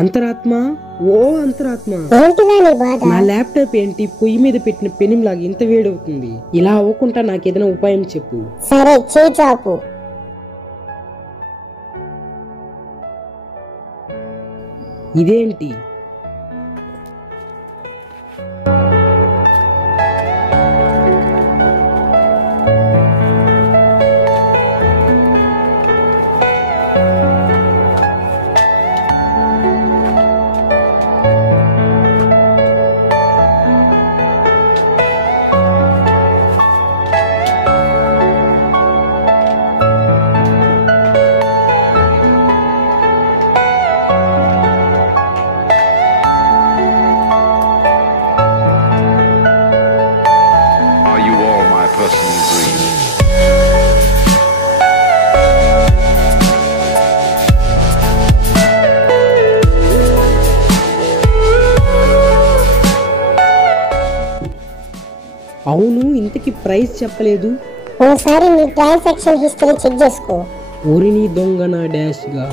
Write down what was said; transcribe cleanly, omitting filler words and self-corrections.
అంతరాత్మ, ఓ అంతరాత్మ, ఏంటిదా నీ బాధ? నా ల్యాప్టాప్ ఏంటి పొయ్యి మీద పెట్టిన పెనంలాగా ఇంత వేడవుతుంది? ఇలా అవ్వకుండా నాకేదైనా ఉపాయం చెప్పు. సరే, చేయి చాపు. ఇదేంటి? Are you all my personal dreams? అవును, ఇంతకీ ప్రైస్ చెప్పలేదు. ఓసారి నీ ట్రాన్సాక్షన్ హిస్టరీ చెక్ చేసుకో. ఊరిని దొంగన డాష్గా